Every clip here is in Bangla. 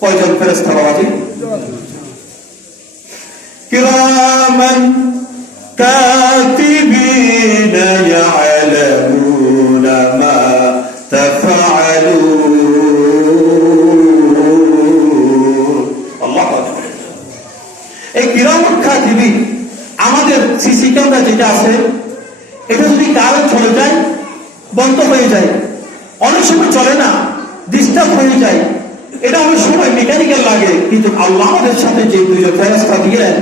কয়জন ফেরেশতা বাবাজি? কিরামান কাতিবিনা ইয়ালামুনা মা তাফআলুন। আল্লাহু আকবার। এই কিরামান কাতিবিন আমাদের সিসি ক্যামেরা যেটা আছে, এটা যদি কারেন্ট চলে যায়, বন্ধ হয়ে যায়, অনেক সময় চলে না, ডিস্টার্ব হয়ে যায়, এটা অনেক সময় মেকানিক্যাল লাগে, কিন্তু আল্লাহ আমাদের সাথে যে দুইজন ফেরেশতা দিলেন,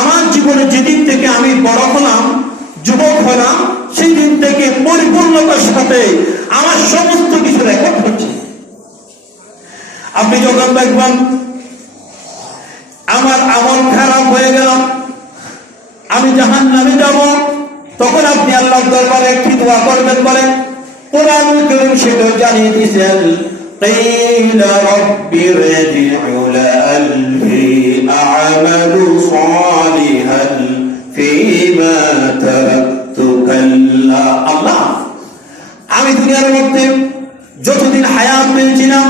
আমার জীবনে যেদিন থেকে আমি বড় হলাম, যুবক হলাম, সেই দিন থেকে পরিপূর্ণতার সাথে আমার সমস্ত কিছু রেকর্ড হচ্ছে। আপনি যখন দেখবেন আমার আমল খারাপ হয়ে গেল, আমি জাহান্নামে যাব, তখন আপনি আল্লাহর দরবারে একটি দোয়া করবেন। বলেন, কোরআনুল কারীম সেটা জানিয়ে দিয়েছেন, কিলা রাব্বি রজি'ু লা'আল্লি আ'মালু সালিহান ফীমা তারাকতু কাল্লা। আল্লাহ, আমি দুনিয়ার মধ্যে যতদিন হায়াত পেয়েছিলাম,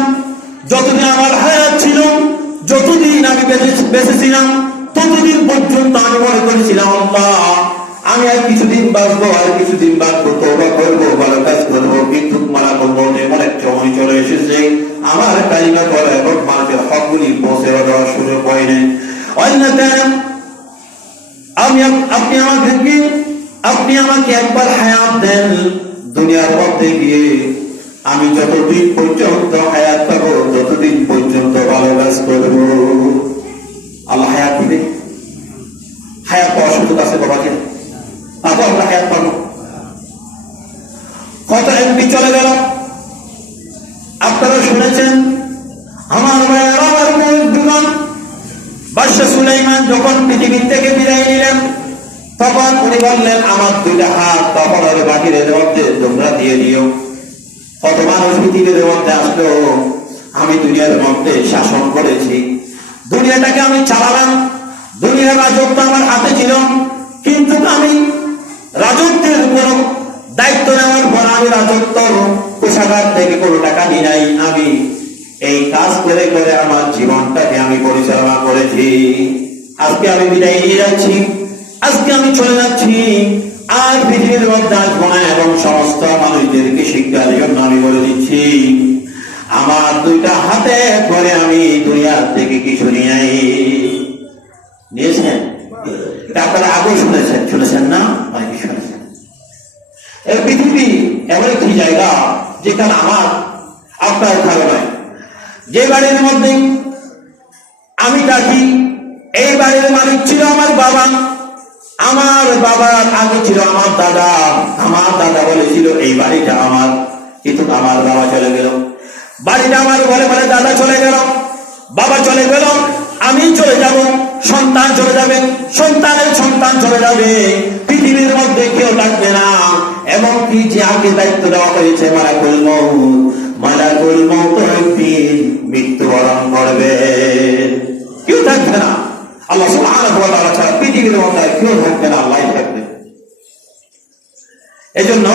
যতদিন আমার হায়াত ছিল, যতদিন আমি বেঁচে ছিলাম, ততদিন পর্যন্ত আমি মনে করেছিলাম আল্লাহ আমি আর কিছুদিন বাঁচবো, তওবা করবো, ভালো কাজ করবো, কিন্তু মারা করবো, এমন এক সময় চলে এসেছে আমার কালিমা পড়া এবং মানুষের হকগুলি পৌঁছে দেওয়ার সুযোগ হয়নি। আপনি আমাকে একবার হায়াত দেন, দুনিয়ার মধ্যে গিয়ে আমি যতদিন পর্যন্ত হায়াত পাবো, ততদিন পর্যন্ত ভালো কাজ করবো। আল্লাহ হায়াত দিবে, হায়াত পাওয়ার সুযোগ আছে বাবাকে, তারপর আমরা হায়াত পাবো। কত এমপি চলে গেল, আপনারা শুনেছেন। আমার ভাইয়েরা, আমার বন্ধুগণ, বাদশা সুলাইমান যখন পৃথিবী থেকে বিদায় নিলেন, তখন উনি বললেন আমার দুইটা হাত তখন বাহিরের মধ্যে তোমরা দিয়ে দিও। কত মানুষ পৃথিবীর মধ্যে আসলো, আমি দুনিয়ার মধ্যে শাসন করেছি, দুনিয়াটাকে আমি চালালাম, দুনিয়ার রাজত্ব আমার হাতে ছিল, কিন্তু আমি রাজত্বের কোন দায়িত্ব নেওয়ার পর আমি রাজত্ব কোষাগার থেকে কোনো টাকা নিই নাই, আমি এই কাজ করে করে আমার জীবনটাকে আমি পরিচালনা করেছি। আজকে আমি বিদায় নিয়ে যাচ্ছি, আজকে আমি চলে যাচ্ছি, আর পৃথিবীর মধ্যে আসবো না, এবং সমস্ত মানুষদেরকে শিক্ষার জন্য আমি বলে দিচ্ছি আমার দুইটা হাতে করে আমি দুনিয়া থেকে কিছু নিয়েছেন। আপনারা আগেও শুনেছেন না? অনেকে শুনেছেন। এই পৃথিবী এমন একটি জায়গা যেখানে আমার আপনার ভালো নয়। যে বাড়ির মধ্যে আমি থাকি, এই বাড়ির মালিক ছিল আমার বাবা, আমার বাবার আগে ছিল আমার দাদা, আমার দাদা বলেছিল এই বাড়িটা আমার, কিন্তু আমার বাবা চলে গেল, বাড়িটা আমার বলে বলে দাদা চলে গেল, বাবা চলে গেল, আমি চলে যাব, সন্তান চলে যাবে, সন্তানের সন্তান চলে যাবে, পৃথিবীর মধ্যে কেউ থাকবে না। এবং কি যে আগে দায়িত্ব দেওয়া হয়েছে মালাকুল মউত একদিন মৃত্যুবরণ করবে, কেউ থাকবে না। আল্লাহ সুবহানাহু ওয়া তাআলা ছাড়া পৃথিবীর মধ্যে কেউ থাকবে না, আল্লাহ থাকবে। এজন্য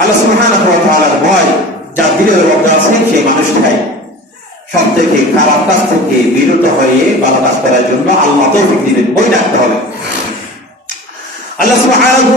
আল্লাহ সুবহানাহু ওয়া তাআলার ভয় যার দিলের মধ্যে আছে, সেই মানুষটাই সব থেকে খারাপ কাজ থেকে বিরত হয়ে ভালো কাজ করার জন্য আল্লাহ তৌফিক দিবেন, বই রাখতে হবে। আল্লাহ সুবহানাহু